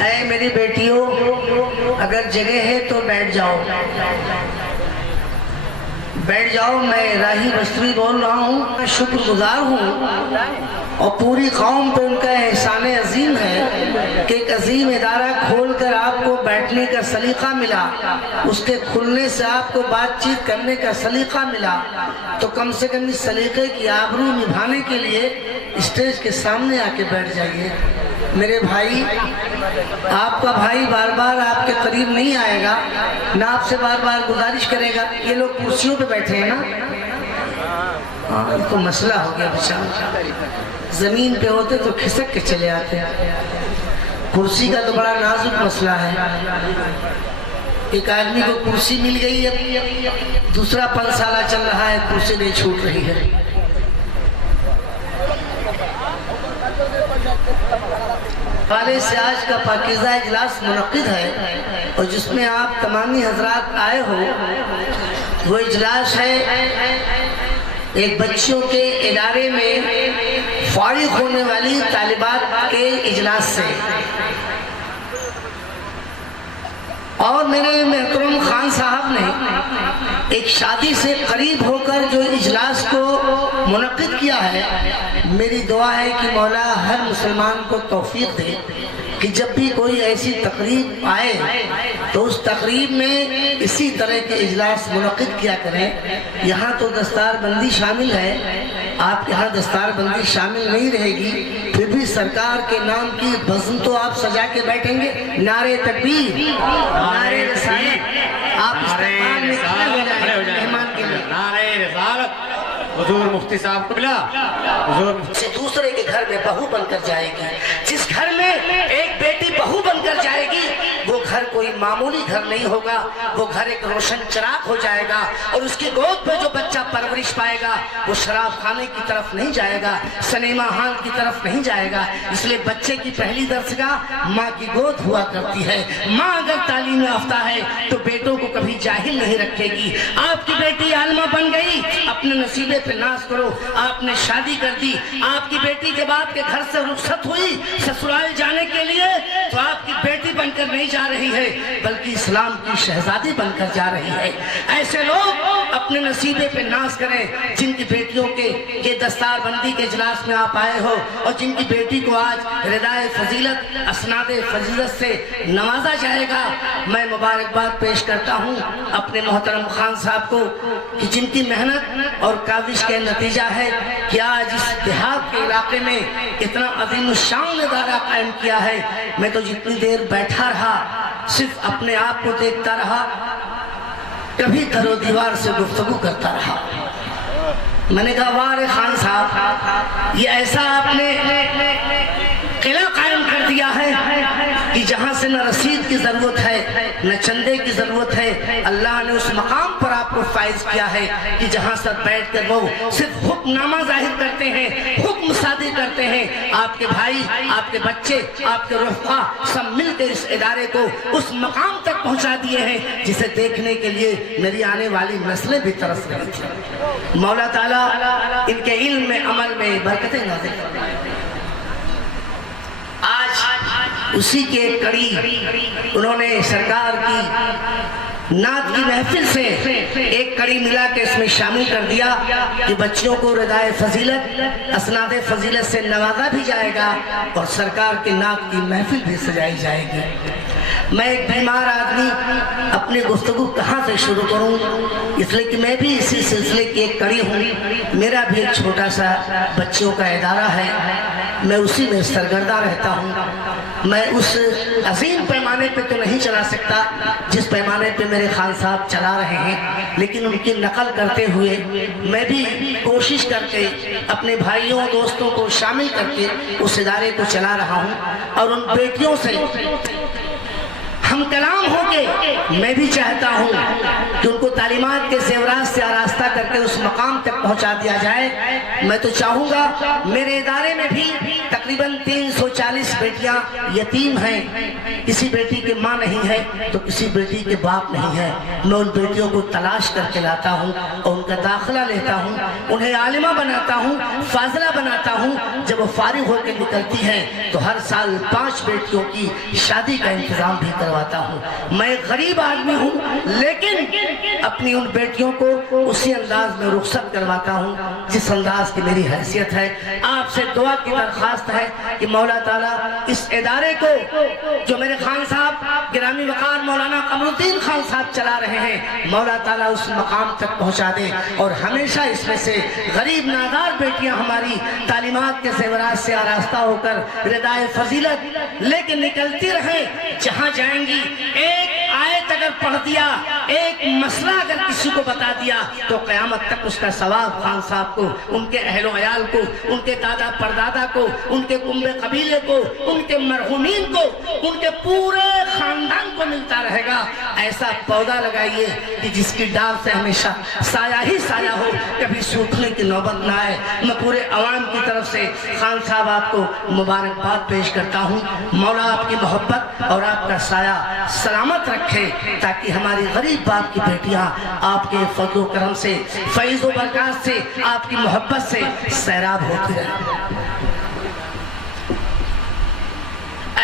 ऐ मेरी बेटियों, अगर जगह है तो बैठ जाओ, बैठ जाओ। मैं राही बस्तरी बोल रहा हूँ। मैं शुक्रगुजार हूँ और पूरी कौम पे उनका एहसान अजीम है कि एक अजीम इदारा खोलकर आपको बैठने का सलीका मिला, उसके खुलने से आपको बातचीत करने का सलीका मिला। तो कम से कम इस सलीके की आबरू निभाने के लिए स्टेज के सामने आके बैठ जाइए। मेरे भाई, आपका भाई बार बार आपके करीब नहीं आएगा, ना आपसे बार बार गुजारिश करेगा। ये लोग कुर्सियों पे बैठे हैं ना, हाँ, इनको मसला हो गया बेचारा। जमीन पे होते तो खिसक के चले आते, कुर्सी का तो बड़ा नाजुक मसला है। एक आदमी को कुर्सी मिल गई, अब दूसरा 5 साल चल रहा है, कुर्सी नहीं छूट रही है। वाले से आज का पाकीज़ा इजलास मुनक्किद है और जिसमें आप तमामी हजरात आए हो, वो इजलास है एक बच्चों के इदारे में फारिग होने वाली तालिबात के इजलास से। और मेरे मोहतरम खान साहब ने एक शादी से करीब होकर जो इजलास को मुनक्किद किया है, मेरी दुआ है कि मौला हर मुसलमान को तौफीक दे कि जब भी कोई ऐसी तकरीब आए तो उस तकरीब में इसी तरह के इजलास मुनक्किद किया करें। यहाँ तो दस्तारबंदी शामिल है, आप यहाँ दस्तारबंदी शामिल नहीं रहेगी, फिर भी सरकार के नाम की बज़्म तो आप सजा के बैठेंगे। नारे तकबीर, नारे रिसालत, आप इस्तेमाल में खड़े हो जाएं मेहमान के लिए। नारे रिसालत हुजूर मुफ्ती साहब को मिला। हुजूर से दूसरे के घर में बहू बनकर जाएगी। जिस घर में एक बेटी बहू बनकर जाएगी, वो घर कोई मामूली घर नहीं होगा, वो घर एक रोशन चिराग हो जाएगा। और उसकी गोद पे जो बच्चा परवरिश पाएगा वो शराब खाने की तरफ नहीं जाएगा, सिनेमा हॉल की तरफ नहीं जाएगा। इसलिए बच्चे की पहली दरसगाह माँ की गोद हुआ करती है। माँ अगर तालीम याफ्ता है तो बेटों को कभी जाहिल नहीं रखेगी। आपकी बेटी आलिमा बन गई, अपने नसीबे पे नाज करो। आपने शादी कर दी, आपकी बेटी जब आपके घर से रुखसत हुई ससुराल जाने के लिए, तो आपकी बेटी बनकर नहीं जा रही है बल्कि इस्लाम की शहजादी बनकर जा रही है। ऐसे लोग अपने नसीबे पे नाज करें जिनकी बेटियों के ये दस्तारबंदी के इजलास में आप आए हो और जिनकी बेटी को आज रिदाए फजीलत, असनादे फजीलत से नवाजा जाएगा। मैं मुबारकबाद पेश करता हूँ अपने मोहतरम खान साहब को कि जिनकी मेहनत और काविश का नतीजा है कि आज इस देहात के इलाके में इतना अजीम शान इदारा कायम किया है। मैं तो जितनी देर बैठा रहा सिर्फ अपने आप को देखता रहा, कभी दरो दीवार से गुफ्तगू करता रहा। मैंने कहा वाह खान साहब, ये ऐसा आपने किला कायम कर दिया है कि जहाँ से न रसीद की जरूरत है न चंदे की जरूरत है। अल्लाह ने उस मकाम पर आपको फाइज किया है कि जहाँ सब बैठ कर वो सिर्फ हुक्मनामा जाहिर करते हैं, हुक्म सादी करते हैं। आपके भाई, आपके बच्चे, आपके रफ़ा सब मिलकर इस इदारे को उस मकाम तक पहुँचा दिए हैं जिसे देखने के लिए मेरी आने वाली नस्लें भी तरस रही थी। मौला ताला इनके इल्म में, अमल में बरकतें नाज़िल फरमाए। आज उसी के कड़ी उन्होंने सरकार की नात की महफिल से एक कड़ी मिला के इसमें शामिल कर दिया कि बच्चियों को रिदाए फजीलत, असनादे फजीलत से नवाजा भी जाएगा और सरकार की नात की महफिल भी सजाई जाएगी। मैं एक बीमार आदमी अपनी गुफ्तगू कहाँ से शुरू करूँ, इसलिए कि मैं भी इसी सिलसिले की एक कड़ी हूँ। मेरा भी एक छोटा सा बच्चों का इदारा है, मैं उसी में सरगर्दा रहता हूँ। मैं उस अजीम पैमाने पे तो नहीं चला सकता जिस पैमाने पे मेरे खान साहब चला रहे हैं, लेकिन उनकी नकल करते हुए मैं भी कोशिश करके अपने भाइयों दोस्तों को शामिल करके उस इदारे को चला रहा हूँ। और उन बेटियों से हम कलाम होंगे, मैं भी चाहता हूँ कि उनको तालीमात के ज़ेवरात से आरास्ता करके उस मकाम तक पहुँचा दिया जाए। मैं तो चाहूँगा मेरे इदारे में भी तकरीबन 340 बेटियां यतीम हैं। किसी बेटी की माँ नहीं है तो किसी बेटी के बाप नहीं है। मैं उन बेटियों को तलाश करके लाता हूँ और उनका दाखिला लेता हूँ, उन्हें आलिमा बनाता हूँ, फाजिला बनाता हूँ। जब वो फारिग होकर निकलती हैं तो हर साल 5 बेटियों की शादी का इंतजाम भी करवाता हूँ। मैं गरीब आदमी हूँ लेकिन अपनी उन बेटियों को उसी अंदाज में रुखसत करवाता हूँ जिस अंदाज की मेरी हैसियत है। आपसे दुआ की दरख्वास्त है कि मौला ताला इस इदारे को जो मेरे खान साहब गिरामी वकार मौलाना कमरुद्दीन खान साहब चला रहे हैं, मौला ताला उस मकाम तक पहुँचा दे और हमेशा इसमें से गरीब नादार बेटियां हमारी तालीमात के ज़ेवरात से आरास्ता होकर रिदाए फजीलत लेके निकलती रहें। जहाँ जाएंगी एक आयत अगर पढ़ दिया, एक मसला अगर किसी को बता दिया तो क़यामत तक उसका सवाब खान साहब को, उनके अहलो अयाल को, उनके दादा परदादा को, उनके कुंबे कबीले को, उनके मरहूमीन को, उनके पूरे खानदान को मिलता रहेगा। ऐसा पौधा लगाइए कि जिसकी डाल से हमेशा साया ही साया हो, कभी सूखने की नौबत ना आए। मैं पूरे अवाम की तरफ से खान साहब आपको मुबारकबाद पेश करता हूँ। मौला आपकी मोहब्बत और आपका साया सलामत रखे ताकि हमारी गरीब बाप की बेटियां आपके फजल करम से, फैज़ व बरकत से, आपकी मोहब्बत से सैराब होती रहे।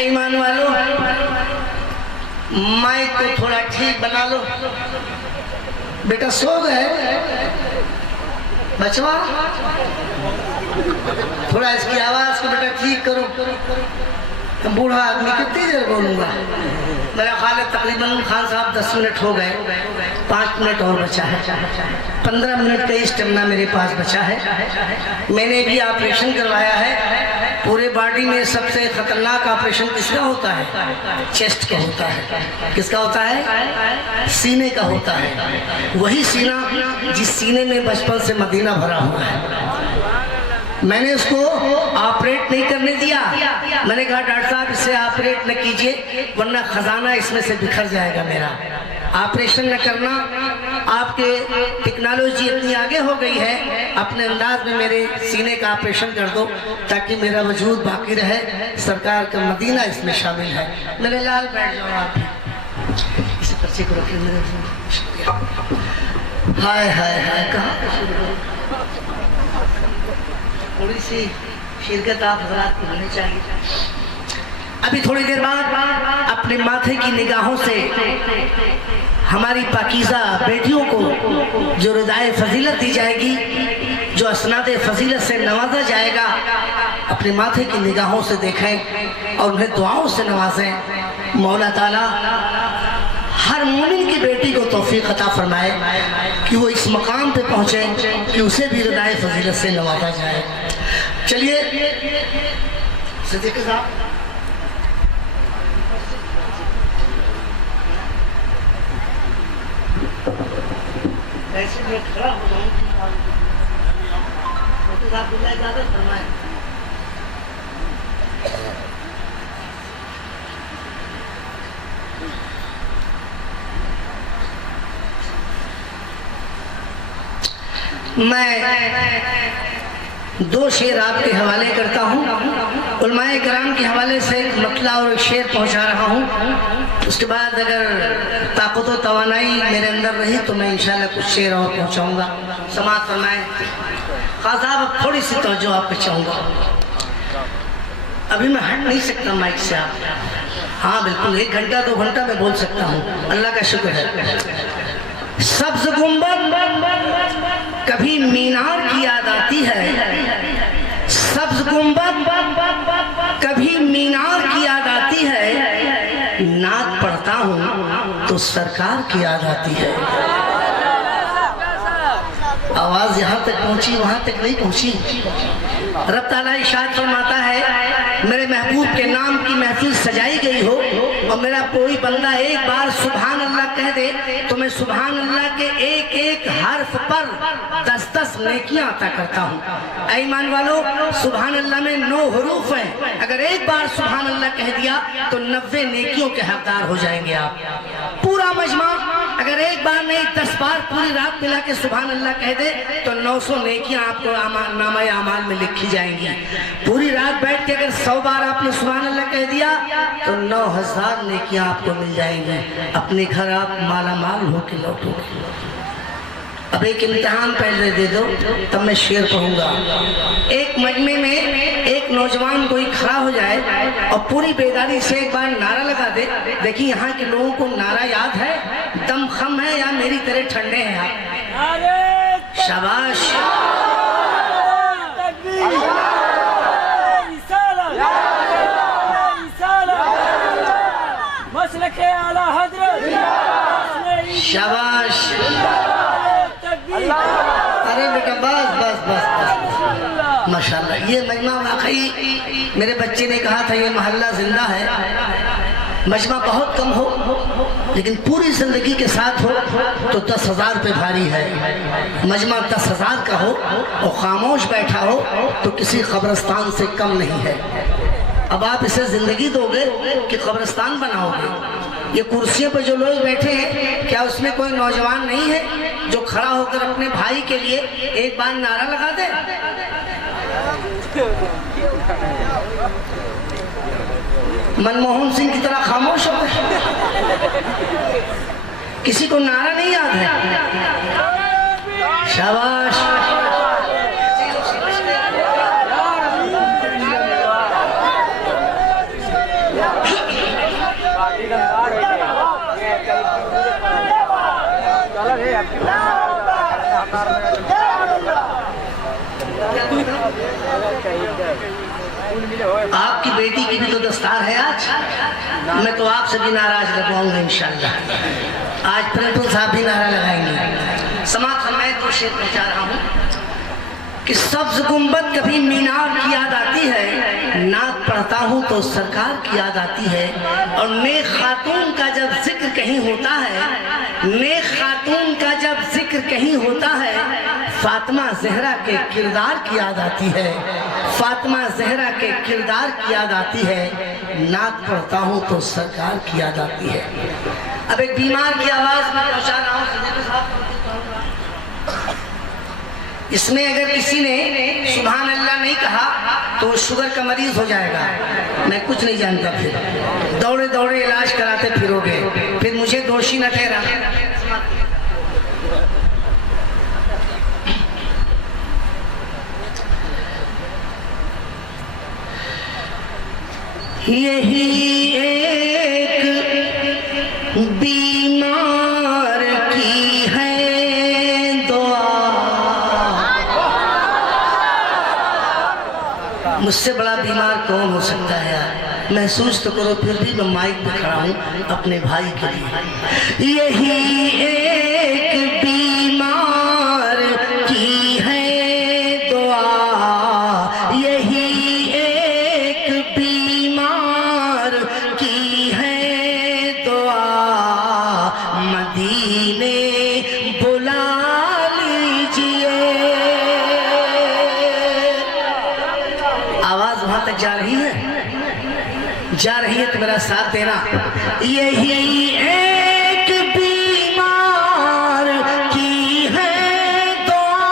ईमान वालों, माइक को थोड़ा ठीक बना लो। बेटा सो गए बचवा, थोड़ा इसकी आवाज को बेटा ठीक करो। बूढ़ा आदमी कितनी देर बोलूंगा? मेरा ख्याल है तकरीबन खान साहब 10 मिनट हो गए, 5 मिनट और बचा है। 15 मिनट का स्टेमिना मेरे पास बचा है। मैंने भी ऑपरेशन करवाया है। पूरे बॉडी में सबसे खतरनाक ऑपरेशन किसका होता है? चेस्ट का होता है। किसका होता है? सीने का होता है। वही सीना जिस सीने में बचपन से मदीना भरा हुआ है। मैंने उसको ऑपरेट नहीं करने दिया। मैंने कहा डॉक्टर साहब इससे ऑपरेट न कीजिए वरना खजाना इसमें से बिखर जाएगा मेरा। ऑपरेशन न करना, आपके टेक्नोलॉजी इतनी आगे हो गई है, अपने अंदाज में मेरे सीने का ऑपरेशन कर दो ताकि मेरा वजूद बाकी रहे। सरकार का मदीना इसमें शामिल है। मेरे लाल बैठ जाओ आप, इस पर्चे को रखिए मेरे। हाय हाय हाय, कहाँ थोड़ी सी शिरकत आप हज़रात की होनी चाहिए। अभी थोड़ी देर बाद अपने माथे की निगाहों से हमारी पाकीज़ा बेटियों को जो रिदाए फजीलत दी जाएगी, जो असनादे फजीलत से नवाजा जाएगा, अपने माथे की निगाहों से देखें और उन्हें दुआओं से नवाजें। मौला ताला हर मोमिन की बेटी को तौफीक अता फरमाए कि वो इस मकाम पे पहुँचे कि उसे भी रिदाए फजीलत से नवाजा जाए। चलिए सिद्दीकी साहब, ऐसे में खड़ा हो जाऊं, इजाजत फरमाए। मैं 2 शेर आपके हवाले करता हूँ। उलमाए कराम के हवाले से एक मतला और एक शेर पहुँचा रहा हूँ। उसके बाद अगर ताकत व तवानाई मेरे अंदर रही तो मैं इंशाल्लाह कुछ शेर और पहुँचाऊँगा। समाअत फरमाएं। खास साहब अब थोड़ी सी तवज्जो आप पे चाहूँगा। अभी मैं हट नहीं सकता माइक से आप। हाँ बिल्कुल, 1 घंटा 2 घंटा मैं बोल सकता हूँ, अल्लाह का शुक्र है। सब्ज़ गुंबद कभी मीनार की याद आती है, सब्ज़ गुंबद कभी मीनार की याद आती है, नात पढ़ता हूँ तो सरकार की याद आती है। आवाज यहाँ तक पहुँची, वहाँ तक नहीं पहुँची। रब ताला इरशाद फरमाता है मेरे महबूब के नाम की महफिल सजाई गई हो और मेरा कोई बंदा एक बार सुभान अल्लाह कह दे तो मैं सुभान अल्लाह के एक एक हर्फ पर 10-10 नेकियां अता करता हूँ। ईमान वालों, सुभान अल्लाह में 9 हरूफ हैं। अगर एक बार सुभान अल्लाह कह दिया तो 90 नेकियों के हकदार हो जाएंगे आप। पूरा मजमा अगर एक बार नहीं 10 बार पूरी रात मिला के सुभान अल्लाह कह दे तो 900 नेकियां आपको नामा अमाल में लिखी जाएंगी। पूरी रात बैठ के अगर 100 बार आपने सुभान अल्लाह कह दिया तो 9000 नेकियां आपको मिल जाएंगी। अपने घर आप माला माल होके लौटोगे। अब एक इम्तिहान पहले दे दो तब मैं शेर कहूँगा। एक मजमे में एक नौजवान कोई खड़ा हो जाए और पूरी बेदारी से एक बार नारा लगा दे। देखिए यहाँ के लोगों को नारा याद है, दम खम है या मेरी तरह ठंडे हैं आप? शाबाश। शाबाश। अरे बेटा बस बस बस बस माशाल्लाह। ये मजमा वाकई मेरे बच्चे ने कहा था ये मोहल्ला जिंदा है। मजमा बहुत कम हो लेकिन पूरी जिंदगी के साथ हो तो 10,000 पे भारी है। मजमा 10,000 का हो और खामोश बैठा हो तो किसी कब्रिस्तान से कम नहीं है। अब आप इसे जिंदगी दोगे कि कब्रिस्तान बनाओगे? ये कुर्सियों पर जो लोग बैठे हैं क्या उसमें कोई नौजवान नहीं है जो खड़ा होकर अपने भाई के लिए एक बार नारा लगा दे? मनमोहन सिंह की तरह खामोश हो गए? किसी को नारा नहीं याद है? शाबाश। आपकी बेटी की भी तो दस्तार है आज। मैं तो आपसे भी नाराज लगवाऊंगा इंशाल्लाह। आज प्रिंसिपल साहब भी नारा लगाएंगे। समाप्त मैं तो शेर में जा रहा हूँ कि सब्ज गुंबद कभी मीनार की याद आती है, नात पढ़ता हूँ तो सरकार की याद आती है। और नेक खातून का जब जिक्र कहीं होता है, नेक खातून का जब जिक्र कहीं होता है, फातिमा ज़हरा के किरदार की याद आती है। फातिमा ज़हरा के किरदार की याद आती है। नात पढ़ता हूँ तो सरकार की याद आती है। अब एक बीमार की आवाज़ में पहुँचा रहा हूँ। इसमें अगर किसी ने सुभान अल्लाह नहीं कहा तो शुगर का मरीज हो जाएगा। मैं कुछ नहीं जानता। फिर दौड़े दौड़े इलाज कराते फिरोगे, फिर मुझे दोषी न ठहरा। यही एक बीमार की है दुआ। मुझसे बड़ा बीमार कौन हो सकता है यार? महसूस तो करो। फिर भी मैं माइक पे खड़ा हूँ अपने भाई के लिए। यही एक बीमार की है दुआ, यही एक बीमार की है दुआ। मदीने बुला लीजिए। आवाज वहां तक जा रही है? जा रही है तो मेरा साथ देना। यही एक बीमार की है दुआ,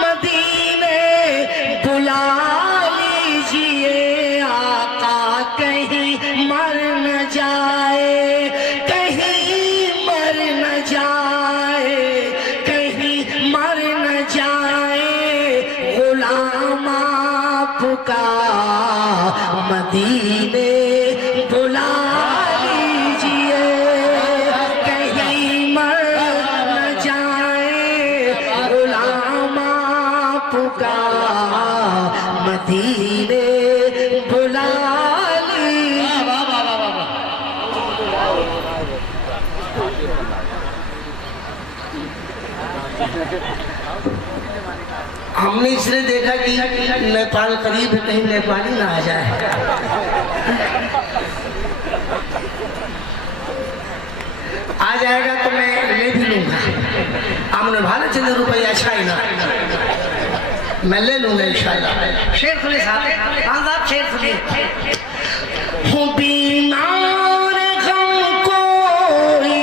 मदीने बुला लीजिए। आका कहीं मर न जाए, कहीं मर न जाए, कहीं मर न जाए। गुलाम आपका मदीने बुला लीजिए। कहीं मर न जाए, गुलाम आपका मदीने बुला लीजिए। हमने इसलिए देखा कि नेपाल करीब है, कहीं नेपाली ना आ जाए। आ जाएगा तो मैं ले भी लूंगा। हमने भाले चंद रुपये अच्छा ही ना, मैं ले लूंगा इंशाल्लाह। शेर खुले साहब, शेर खुले। हूँ बीमार गम कोई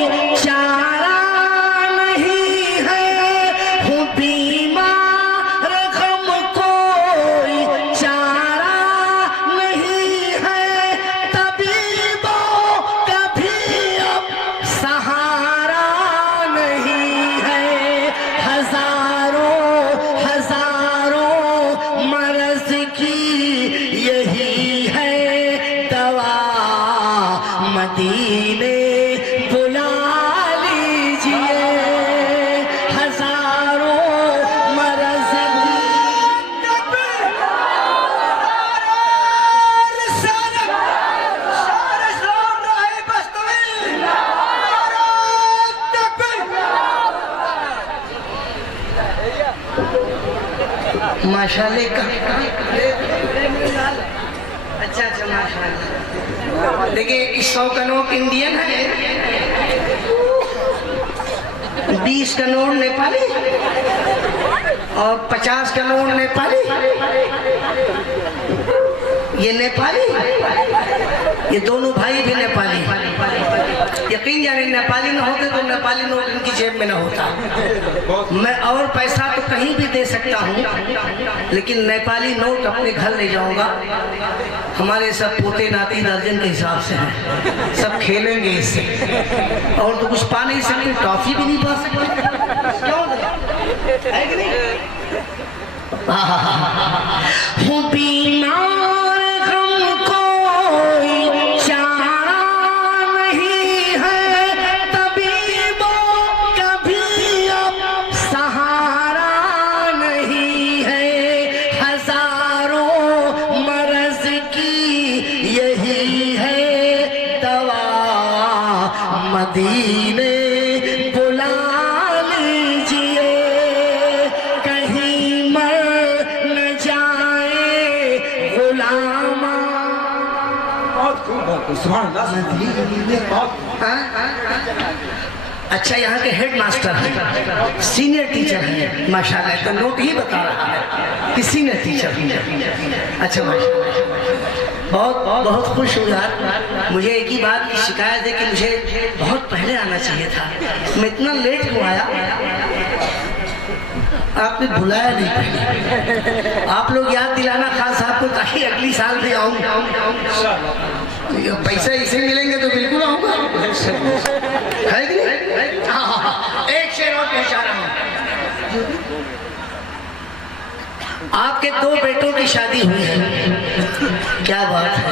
माशाल्लाह का अच्छा अच्छा माशाल्लाह। देखिए इस 100 का नोट इंडियन है, 20 का नोट नेपाली और 50 का नोट नेपाली। ये नेपाली, ये दोनों भाई भी नेपाली। यकीन जाने नेपाली ना होते तो नेपाली नोट इनकी जेब में ना होता। मैं और पैसा तो कहीं भी दे सकता हूँ, लेकिन नेपाली नोट अपने घर ले जाऊंगा। हमारे सब पोते नाती दर्जन के हिसाब से हैं, सब खेलेंगे इससे। और तो कुछ पा नहीं सकते, टॉफी भी नहीं पा सकते। क्यों है कि नहीं? हूँ बीमार मदीने बुला लीजिए, कहीं मर न जाए गुलामा। अच्छा यहाँ के हेड मास्टर हैं, सीनियर टीचर हैं माशाल्लाह। तो नोट ही बता रहा है कि सीनियर टीचर हैं। अच्छा माशाल्लाह, बहुत बहुत खुश हूँ यार। मुझे एक ही बात की शिकायत है कि मुझे बहुत पहले आना चाहिए था। मैं इतना लेट क्यों आया? आपने बुलाया नहीं पहले। आप लोग याद दिलाना खास साहब को, ताकि अगली साल भी आऊँ। पैसा इसे मिलेंगे तो बिल्कुल आऊँगा, है कि नहीं? हाँ, एक शेर और पहुँचा रहा हूँ। आपके 2 बेटों की शादी हुई है, क्या बात है।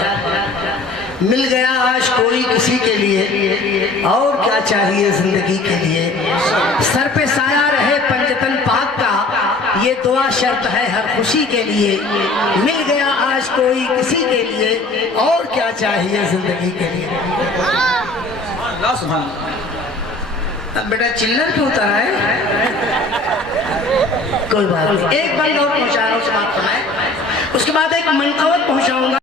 मिल गया आज कोई किसी के लिए, और क्या चाहिए जिंदगी के लिए। सर पे साया रहे पंजतन पाक का, ये दुआ शर्त है हर खुशी के लिए। मिल गया आज कोई किसी के लिए, और क्या चाहिए जिंदगी के लिए। अब बेटा चिल्लर क्यों उतारा है? कोई बात नहीं, एक बंद और पहुंचा रहा हूँ, उसके बाद एक मनकवत पहुंचाऊंगा।